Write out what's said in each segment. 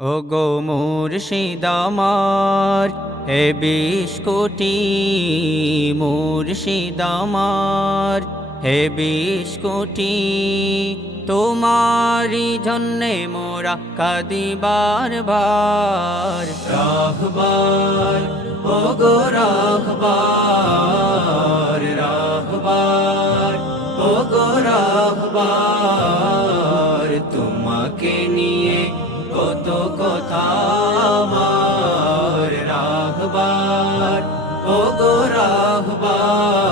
ও গো মুর্শিদ আমার, হে বিশ কোটি মুর্শিদ আমার, হে বিশ কোটি তোমারি জন্যে মোরা কাদিবার বার রাহবার ও গো রাহবার রাহবার ও গো রাহবার কত কথা আমার রাহবার ও গো রাহবার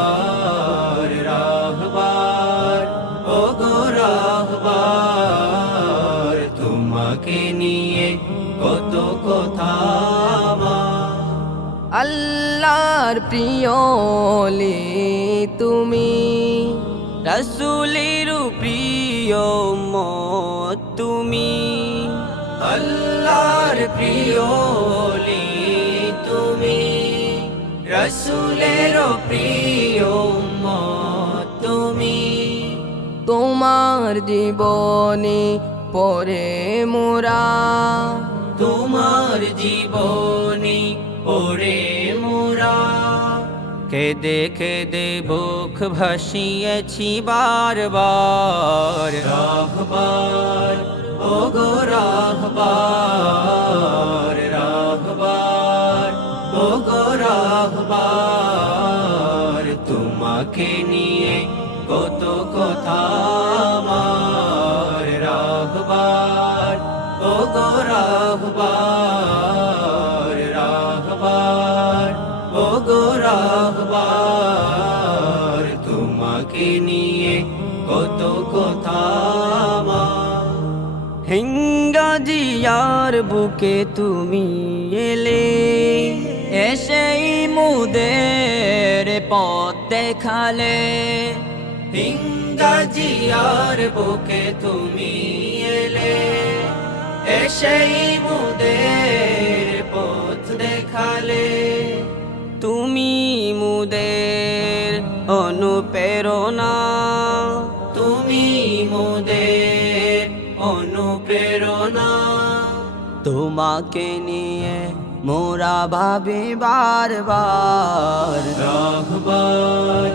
রাহবার ও গো রাহবার তোমাকে নিয়ে কত কথা আল্লাহর প্রিয়লি তুমি রসুলের প্রিয় মত তুমি। আল্লাহর প্রিয়লি তুমি রসুলের প্রিয় তুমি। তোমার জীবনে পরে মোরা। তোমার জীবনী ওরে মোরা। কেদে কেদে বুক ভাসিয়েছি বারবার। রাহবার রাহবার রাহবার ও গো রাহবার, তোমাকে নিয়ে কত কথা আমার রাহবার ও গো রাহবার রাহবার ও গো রাহবার, তোমাকে নিয়ে কত কথা আমার। হিঙ্গা জিয়ার বুকে তুমি এলে এসেই মুদের পথ দেখালে। জিয়ার বুকে তুমি এলে এসেই মুদের পথ দেখালে। তুমি মুদের অনুপ্রেরণা, তুমি মুদের তোমাকে নিয়ে মোরা ভাবি বারবার। রাখবার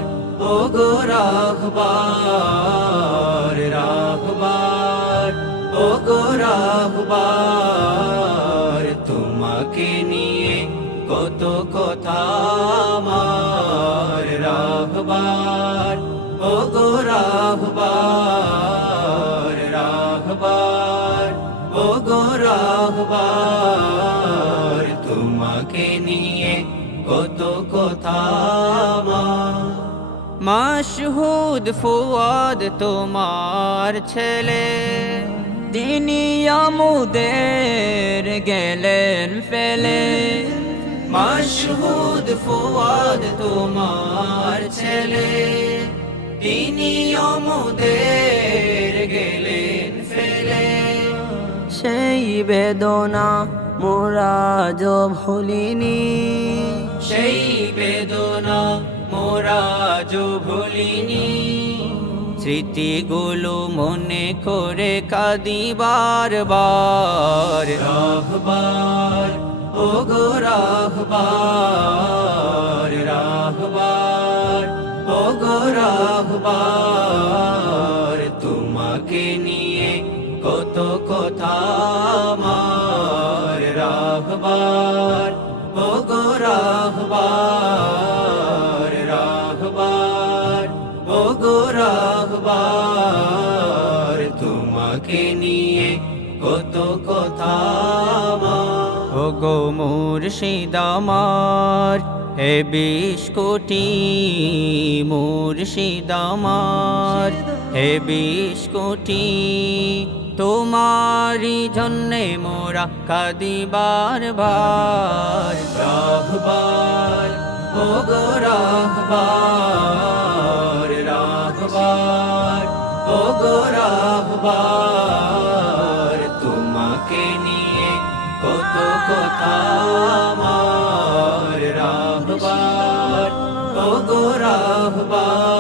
ও গো রাখবার রাখবার ও গো রাখবার। তোমাকে নিয়ে কত কথা আমার, রাখবার ও গো রাখবার। গো তোমাকে নিয়ে কত কথা মাসহুদ ফুয়াদ তোমার ছেলে, তিনি আমুদের গেলেন ফেলে। মাসহুদ ফুয়াদ তোমার ছেলে, তিনি আমুদের গেলেন সেই বেদনা মোরা যো ভুলিনি সেই বেদনা মোরা যো ভুলিনি স্মৃতিগুলো মনে করে কাঁদি বারবার রাহবার ও গো রাহবার রাহবার ও গো রাহবার আমার রাহবার ও গো রাহবার রাহবার ও গো রাহবার, তোমাকে নিয়ে কত কথা ও গো মুর্শিদ আমার, হে বিশ কোটি মুর্শিদ আমার, হে বিশ কোটি তোমারি জন্যে মোরা কাদিবার বার রাহবার ও গো রাহবার রাহবার ও গো রাহবার তোমাকে নিয়ে কত কথা আমার। রাহবার ও গো রাহবার